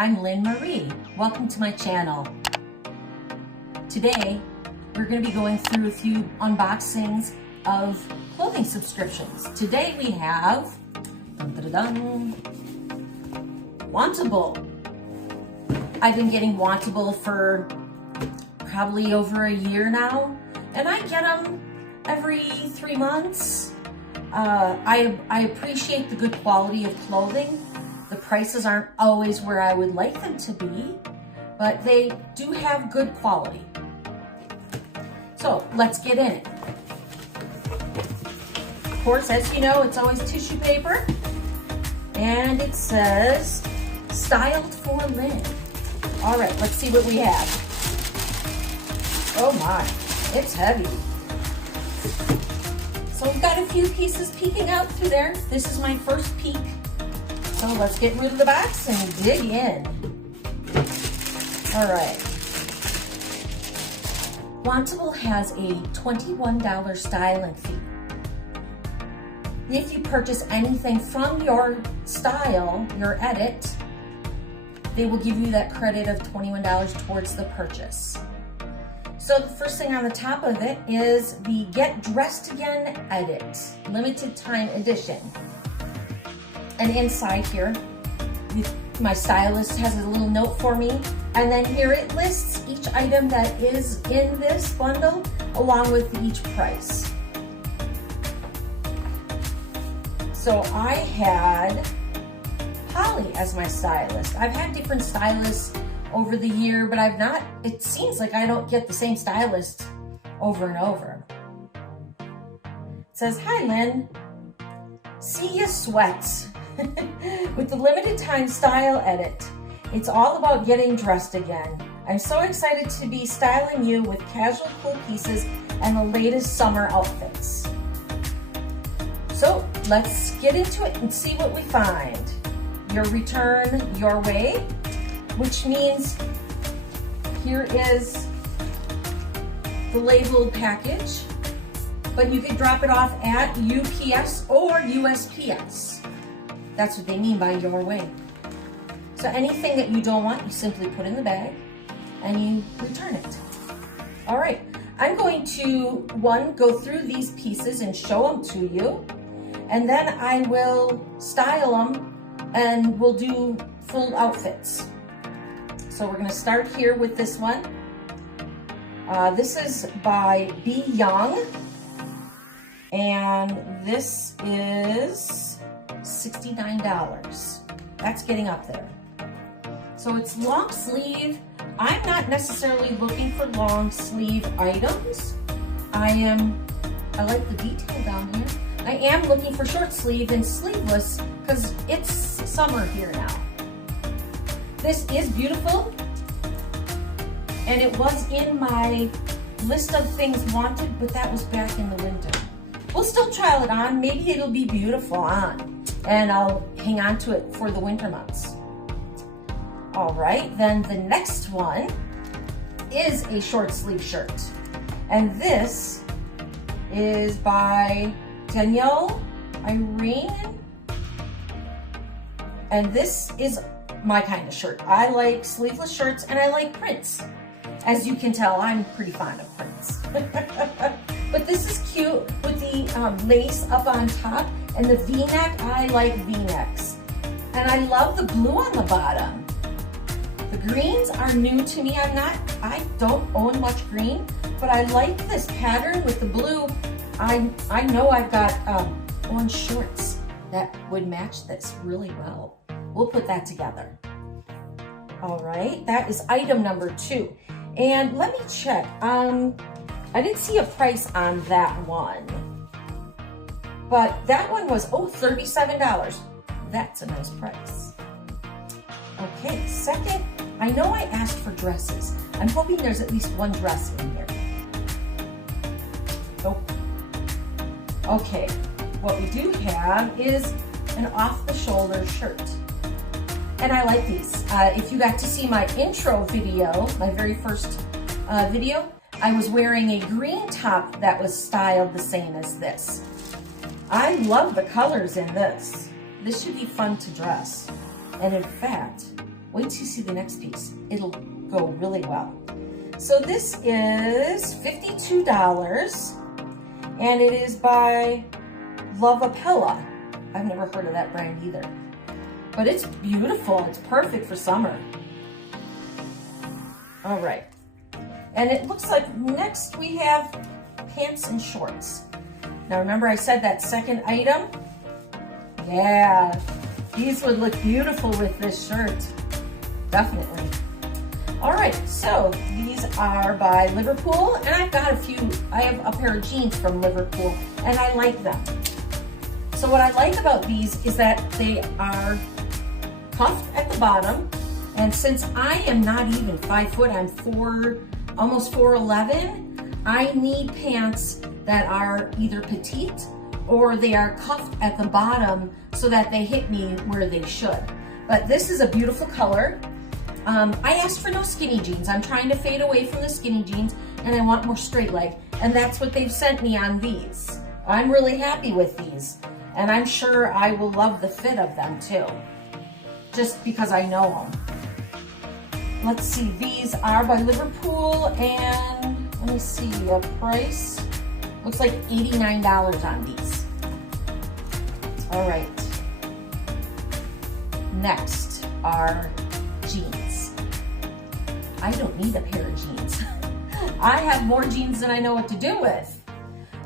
I'm Lynn Marie. Welcome to my channel. Today, we're going to be going through a few unboxings of clothing subscriptions. Today we have Wantable. I've been getting Wantable for probably over a year now, and I get them every 3 months. I appreciate the good quality of clothing. The prices aren't always where I would like them to be, but they do have good quality. So let's get in it. Of course, as you know, it's always tissue paper, and it says, "Styled for Lynn." All right, let's see what we have. Oh my, it's heavy. So we've got a few pieces peeking out through there. This is my first peek. So let's get rid of the box and dig in. All right. Wantable has a $21 styling fee. If you purchase anything from your style, your edit, they will give you that credit of $21 towards the purchase. So the first thing on the top of it is the Get Dressed Again Edit, limited time edition. And inside here, my stylist has a little note for me. And then here it lists each item that is in this bundle along with each price. So I had Holly as my stylist. I've had different stylists over the year, but it seems like I don't get the same stylist over and over. It says, "Hi Lynn, see ya sweats." With the limited time style edit, it's all about getting dressed again. I'm so excited to be styling you with casual cool pieces and the latest summer outfits. So let's get into it and see what we find. Your return your way, which means here is the labeled package, but you can drop it off at UPS or USPS. That's what they mean by your way. So anything that you don't want, you simply put in the bag and you return it. All right, I'm going to, go through these pieces and show them to you, and then I will style them and we'll do full outfits. So we're gonna start here with this one. This is by Be Young, and this is $69. That's getting up there. So it's long sleeve. I'm not necessarily looking for long sleeve items. I like the detail down here. I am looking for short sleeve and sleeveless because it's summer here now. This is beautiful, and it was in my list of things wanted, but that was back in the winter. We'll still trial it on. Maybe it'll be beautiful on, and I'll hang on to it for the winter months. All right, then the next one is a short sleeve shirt, and this is by Danielle Irene, and this is my kind of shirt. I like sleeveless shirts and I like prints. As you can tell, I'm pretty fond of prints. But this is cute with the lace up on top and the V-neck. I like V-necks. And I love the blue on the bottom. The greens are new to me. I don't own much green, but I like this pattern with the blue. I know I've got orange shorts that would match this really well. We'll put that together. All right, that is item number 2. And let me check. I didn't see a price on that one, but that one was, $37. That's a nice price. Okay, second, I know I asked for dresses. I'm hoping there's at least one dress in here. Nope. Okay, what we do have is an off-the-shoulder shirt. And I like these. If you got to see my intro video, my very first video, I was wearing a green top that was styled the same as this. I love the colors in this. This should be fun to dress. And in fact, Wait till you see the next piece. It'll go really well. So this is $52, and it is by Wantable. I've never heard of that brand either. But it's beautiful. It's perfect for summer. All right. And it looks like next we have pants and shorts. Now remember I said that second item? Yeah, these would look beautiful with this shirt. Definitely. All right, so these are by Liverpool, and I've got a few. I have a pair of jeans from Liverpool, and I like them. So what I like about these is that they are cuffed at the bottom, and since I am not even 5 foot, I'm almost 4'11", I need pants that are either petite or they are cuffed at the bottom so that they hit me where they should. But this is a beautiful color. I asked for no skinny jeans. I'm trying to fade away from the skinny jeans, and I want more straight leg, and that's what they've sent me on these. I'm really happy with these, and I'm sure I will love the fit of them too, just because I know them. Let's see, these are by Liverpool, and let me see the price. Looks like $89 on these. All right. Next are jeans. I don't need a pair of jeans. I have more jeans than I know what to do with,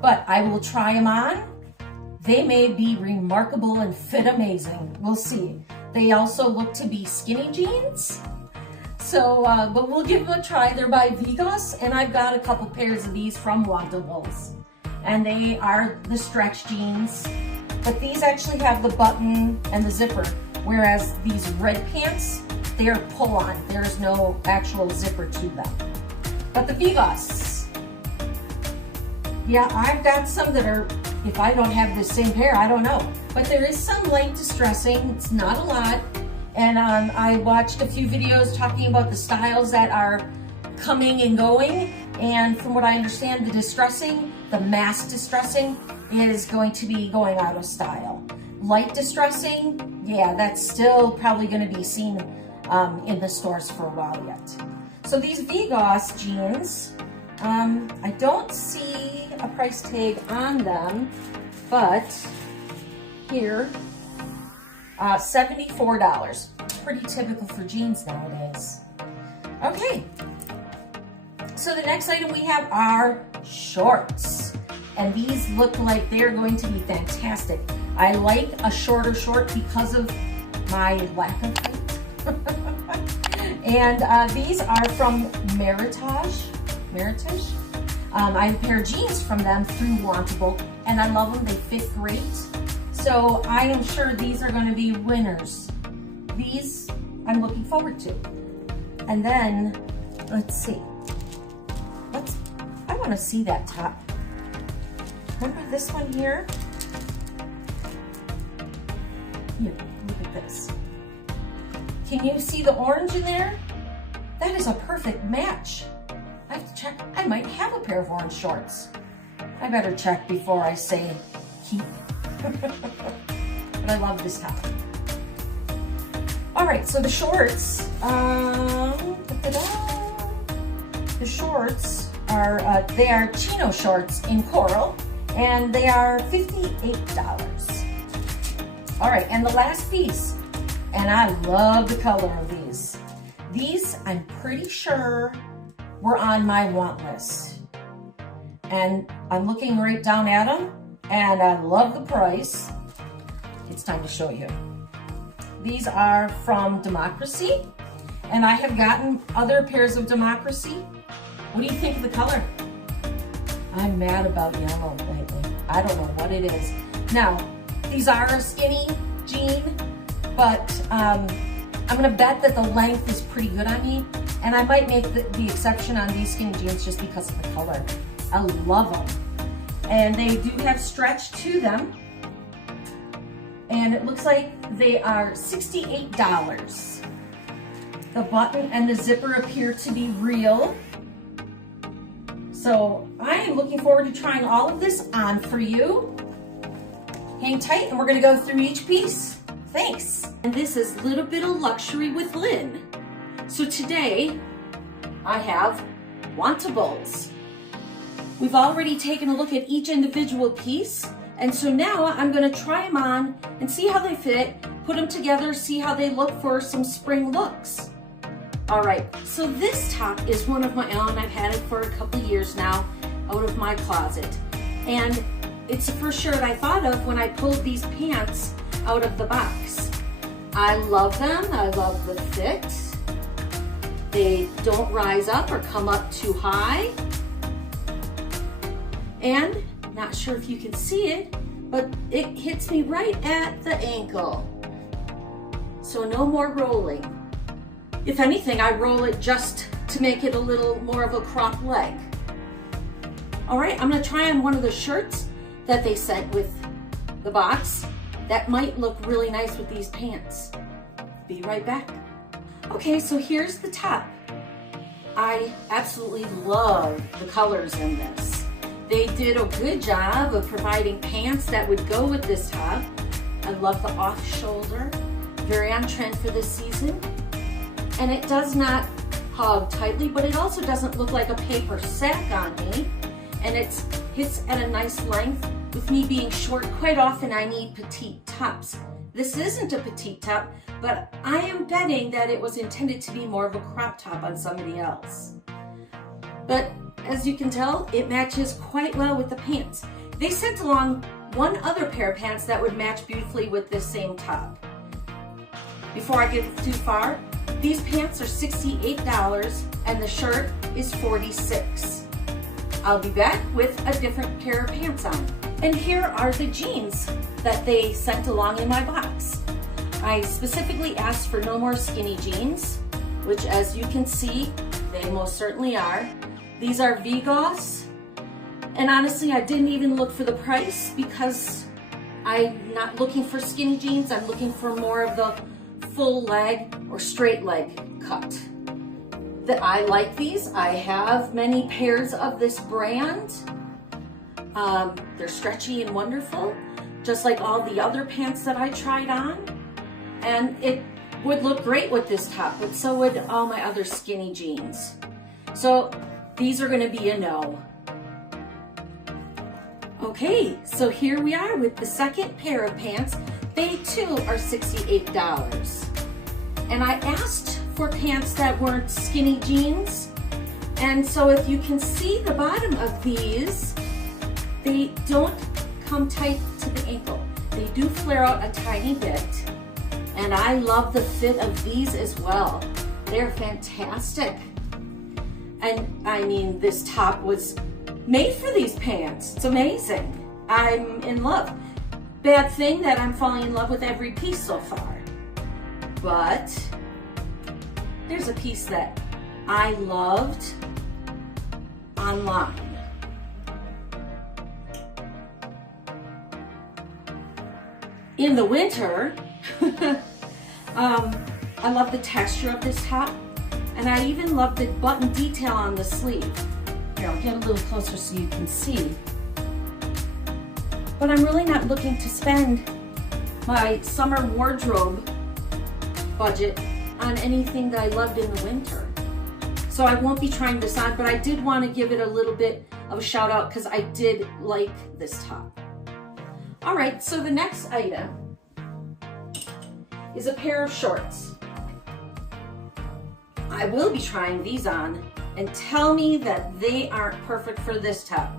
but I will try them on. They may be remarkable and fit amazing. We'll see. They also look to be skinny jeans. So, but we'll give them a try. They're by Vigos, and I've got a couple pairs of these from Wantables. And they are the stretch jeans, but these actually have the button and the zipper, whereas these red pants, they are pull-on. There's no actual zipper to them. But the Vigos, yeah, I've got some that are, if I don't have the same pair, I don't know. But there is some light distressing. It's not a lot. And I watched a few videos talking about the styles that are coming and going. And from what I understand, the distressing, the mass distressing, is going to be going out of style. Light distressing, yeah, that's still probably going to be seen in the stores for a while yet. So these Vigos jeans, I don't see a price tag on them, but here, $74. Pretty typical for jeans nowadays. Okay, so the next item we have are shorts. And these look like they're going to be fantastic. I like a shorter short because of my lack of height. And these are from Meritage. I have a pair of jeans from them through Wantable, and I love them. They fit great. So I am sure these are going to be winners. These I'm looking forward to. And then, let's see. I want to see that top. Remember this one here? Here, look at this. Can you see the orange in there? That is a perfect match. I have to check. I might have a pair of orange shorts. I better check before I say keep. But I love this top. All right, so the shorts, the shorts are, they are Chino shorts in coral, and they are $58. All right, and the last piece, and I love the color of these. These, I'm pretty sure, were on my want list. And I'm looking right down at them, and I love the price. It's time to show you. These are from Democracy, and I have gotten other pairs of Democracy. What do you think of the color? I'm mad about yellow lately. I don't know what it is. Now, these are a skinny jean, but I'm gonna bet that the length is pretty good on me, and I might make the exception on these skinny jeans just because of the color. I love them. And they do have stretch to them. And it looks like they are $68. The button and the zipper appear to be real. So I am looking forward to trying all of this on for you. Hang tight and we're gonna go through each piece. Thanks. And this is Little Bit of Luxury with Lynn. So today I have Wantables. We've already taken a look at each individual piece, and so now I'm going to try them on and see how they fit, put them together, see how they look for some spring looks. All right, so this top is one of my own. I've had it for a couple years now out of my closet, and it's the first shirt I thought of when I pulled these pants out of the box. I love them. I love the fit. They don't rise up or come up too high. And, not sure if you can see it, but it hits me right at the ankle. So no more rolling. If anything, I roll it just to make it a little more of a crop leg. All right, I'm gonna try on one of the shirts that they sent with the box. That might look really nice with these pants. Be right back. Okay, so here's the top. I absolutely love the colors in this. They did a good job of providing pants that would go with this top. I love the off shoulder, very on trend for this season. And it does not hug tightly, but it also doesn't look like a paper sack on me. And it hits at a nice length. With me being short, quite often I need petite tops. This isn't a petite top, but I am betting that it was intended to be more of a crop top on somebody else. But as you can tell, it matches quite well with the pants. They sent along one other pair of pants that would match beautifully with this same top. Before I get too far, these pants are $68 and the shirt is $46. I'll be back with a different pair of pants on. And here are the jeans that they sent along in my box. I specifically asked for no more skinny jeans, which as you can see, they most certainly are. These are Vigos, and honestly, I didn't even look for the price because I'm not looking for skinny jeans. I'm looking for more of the full leg or straight leg cut. I like these. I have many pairs of this brand. They're stretchy and wonderful, just like all the other pants that I tried on. And it would look great with this top, but so would all my other skinny jeans. So these are gonna be a no. Okay, so here we are with the second pair of pants. They too are $68. And I asked for pants that weren't skinny jeans. And so if you can see the bottom of these, they don't come tight to the ankle. They do flare out a tiny bit. And I love the fit of these as well. They're fantastic. And I mean, this top was made for these pants. It's amazing. I'm in love. Bad thing that I'm falling in love with every piece so far. But there's a piece that I loved online. In the winter, I love the texture of this top. And I even love the button detail on the sleeve. Here, I'll get a little closer so you can see. But I'm really not looking to spend my summer wardrobe budget on anything that I loved in the winter. So I won't be trying this on, but I did want to give it a little bit of a shout out because I did like this top. All right, so the next item is a pair of shorts. I will be trying these on and tell me that they aren't perfect for this top.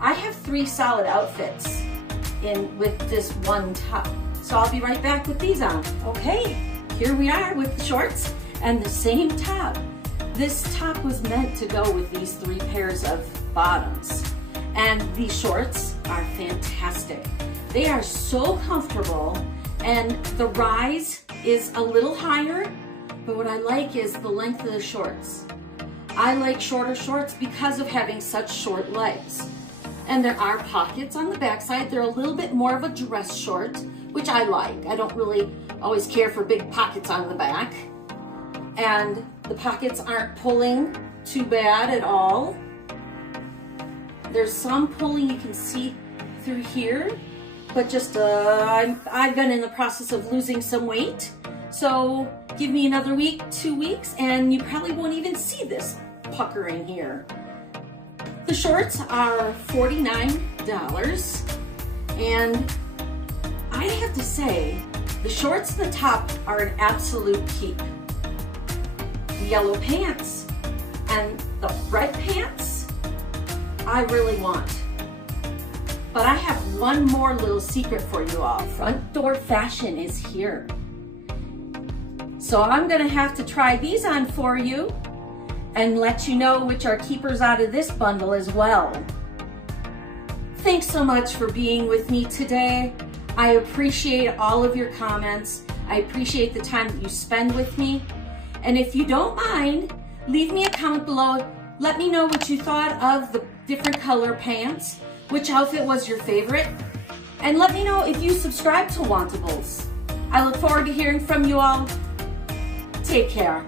I have 3 solid outfits with this one top. So I'll be right back with these on. Okay, here we are with the shorts and the same top. This top was meant to go with these 3 pairs of bottoms. And these shorts are fantastic. They are so comfortable and the rise is a little higher, but what I like is the length of the shorts. I like shorter shorts because of having such short legs. And there are pockets on the backside. They're a little bit more of a dress short, which I like. I don't really always care for big pockets on the back. And the pockets aren't pulling too bad at all. There's some pulling you can see through here, but just I've been in the process of losing some weight. So give me another week, 2 weeks, and you probably won't even see this puckering here. The shorts are $49, and I have to say, the shorts at the top are an absolute keep. The yellow pants and the red pants, I really want. But I have one more little secret for you all. Front door fashion is here. So I'm gonna have to try these on for you and let you know which are keepers out of this bundle as well. Thanks so much for being with me today. I appreciate all of your comments. I appreciate the time that you spend with me. And if you don't mind, leave me a comment below. Let me know what you thought of the different color pants, which outfit was your favorite, and let me know if you subscribe to Wantables. I look forward to hearing from you all. Take care.